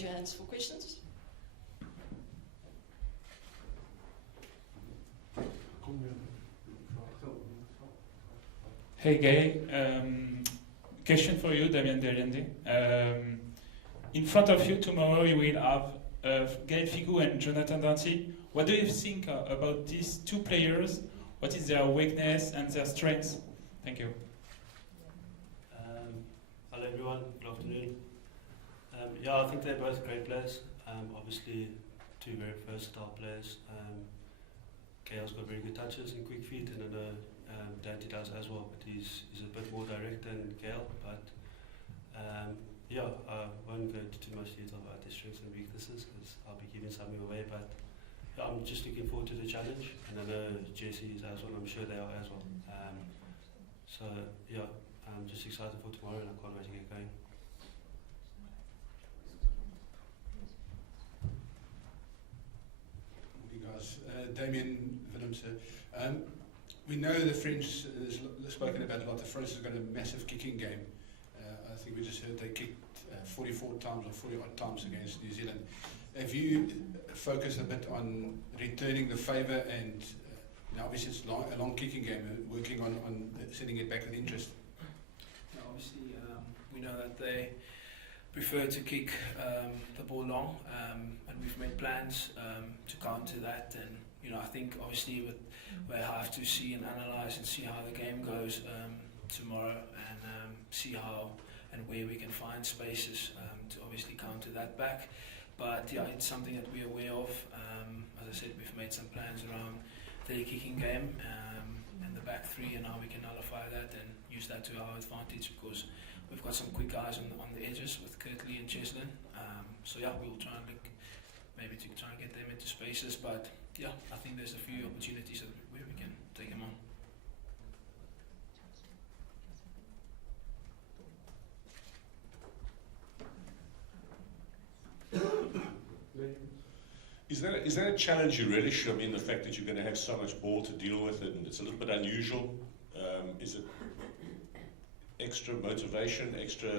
raise your hands for questions. Hey Gay, question for you, Damian de Allende. In front of you tomorrow you will have Gaël Figou and Jonathan Danty. What do you think about these two players? What is their weakness and their strengths? Thank you. Hello everyone, good afternoon. Yeah, I think they're both great players. Obviously, two very versatile players. Gaël's got very good touches and quick feet, and I know Dante does as well, but he's a bit more direct than Gaël. But yeah, I won't go into too much detail about their strengths and weaknesses because I'll be giving something away. But yeah, I'm just looking forward to the challenge, and I know Jesse is as well. I'm sure they are as well. So yeah, I'm just excited for tomorrow, and I can't wait to get going. Morning guys, Damian Willemse. We know the French, there's spoken about a lot, the French have got a massive kicking game. I think we just heard they kicked 44 times or 40 odd times against New Zealand. Have you focused a bit on returning the favour and obviously it's a long kicking game, working on setting it back with interest? Obviously, we know that they prefer to kick the ball long, and we've made plans to counter that. And I think obviously we have to see and analyse and see how the game goes tomorrow, and see how and where we can find spaces to obviously counter that back. But yeah, it's something that we're aware of. As I said, we've made some plans around their kicking game and the back three, and how we can nullify that and use that to our advantage, because we've got some quick guys on the edges with Currie and Cheslin. So yeah, we'll try and look maybe to try and get them into spaces. But yeah, I think there's a few opportunities where we can take them on. Is that a challenge you relish? I mean, the fact that you're going to have so much ball to deal with, and it's a little bit unusual. Is it extra motivation, extra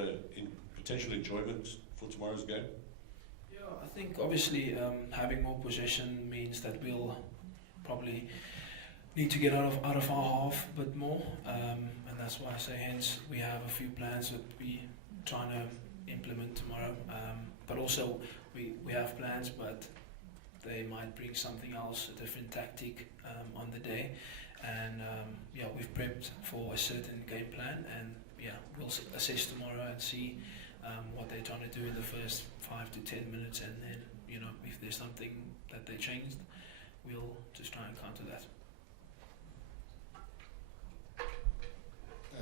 potential enjoyment for tomorrow's game? Yeah, I think obviously having more possession means that we'll probably need to get out of our half a bit more, and that's why I say hence we have a few plans that we trying to implement tomorrow. But also we have plans, but they might bring something else, a different tactic on the day. And yeah, we've prepped for a certain game plan, and yeah, we'll assess tomorrow and see what they're trying to do in the first 5 to 10 minutes, and then if there's something that they changed, we'll just try and counter that.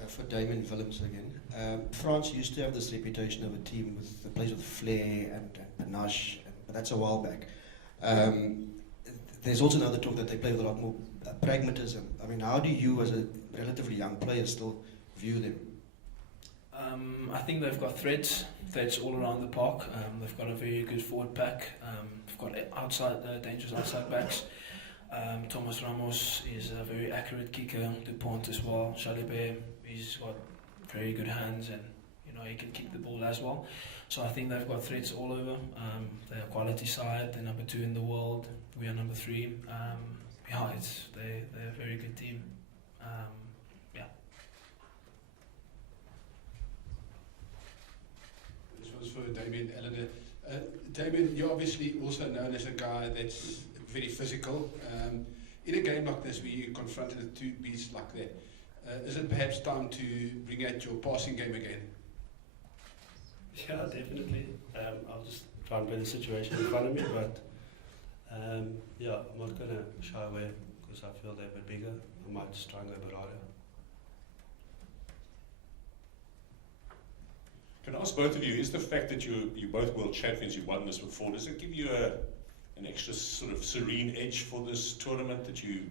For Damian Willemse again, France used to have this reputation of a team that plays with flair and panache, but that's a while back. There's also now the talk that they play with a lot more pragmatism. I mean, how do you, as a relatively young player, still view them? I think they've got threats all around the park. They've got a very good forward pack. They've got dangerous outside backs. Thomas Ramos is a very accurate kicker. Dupont as well. Chalibert, he's got very good hands, and he can kick the ball as well. So I think they've got threats all over. They're a quality side. They're number 2 in the world. We are number 3. Yeah, they're a very good team. Yeah. This was for Damian de Allende. Damien, you're obviously also known as a guy that's very physical. In a game like this, where you're confronted with two beasts like that, is it perhaps time to bring out your passing game again? Yeah, definitely. I'll just try and play the situation in front of me, but yeah, I'm not going to shy away because I feel they're a bit bigger. I might just try and go a bit harder. Can I ask both of you, is the fact that you're both world champions, you've won this before, does it give you an extra sort of serene edge for this tournament, that you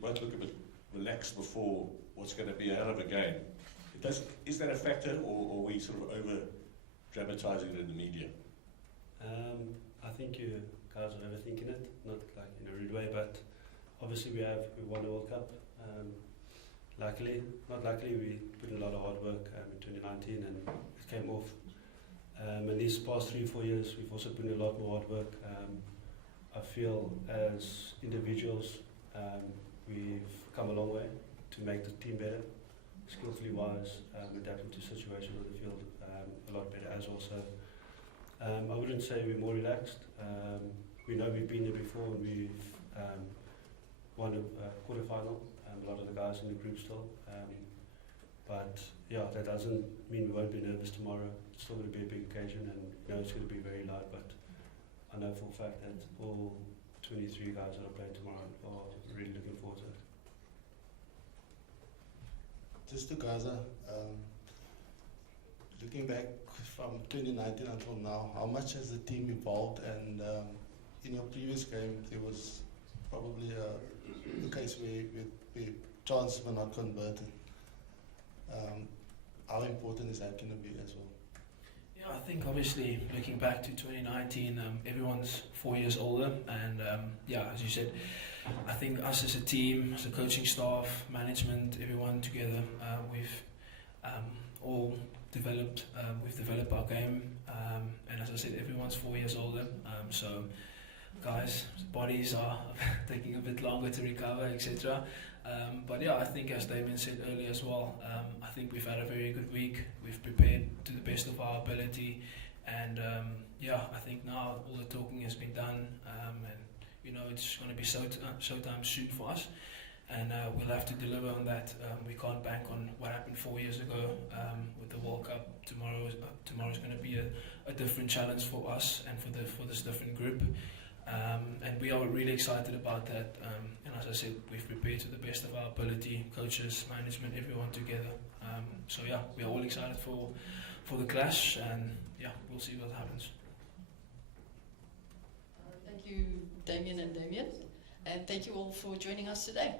both look a bit relaxed before what's going to be a hell of a game? Is that a factor, or are we sort of over-dramatising it in the media? I think you guys are overthinking it, not like in a rude way, but obviously we won the World Cup. Luckily, we put in a lot of hard work in 2019 and it came off. And these past 3-4 years, we've also put in a lot more hard work. I feel as individuals, we've come a long way to make the team better, skillfully wise, adapting to situations on the field a lot better as also. I wouldn't say we're more relaxed. We know we've been there before and we've won a quarterfinal, a lot of the guys in the group still. But yeah, that doesn't mean we won't be nervous tomorrow. It's still going to be a big occasion and you know it's going to be very loud, but I know for a fact that all 23 guys that are playing tomorrow are really looking forward to it. Just to Gaza, looking back from 2019 until now, how much has the team evolved? And in your previous game, there was probably a case where chances were not converted. How important is that going to be as well? Yeah, I think obviously looking back to 2019, everyone's 4 years older, and yeah, as you said, I think us as a team, as a coaching staff, management, everyone together, we've all developed. We've developed our game, and as I said, everyone's 4 years older. So, guys' bodies are taking a bit longer to recover, etc. But yeah, I think as Damien said earlier as well, I think we've had a very good week. We've prepared to the best of our ability, and yeah, I think now all the talking has been done, and you know it's going to be showtime soon for us, and we'll have to deliver on that. We can't bank on what happened 4 years ago with the World Cup. Tomorrow is going to be a different challenge for us and for this different group. And we are really excited about that. And as I said, we've prepared to the best of our ability, coaches, management, everyone together. So yeah, we are all excited for the clash, and yeah, we'll see what happens. Thank you, Damien and Damien, and thank you all for joining us today.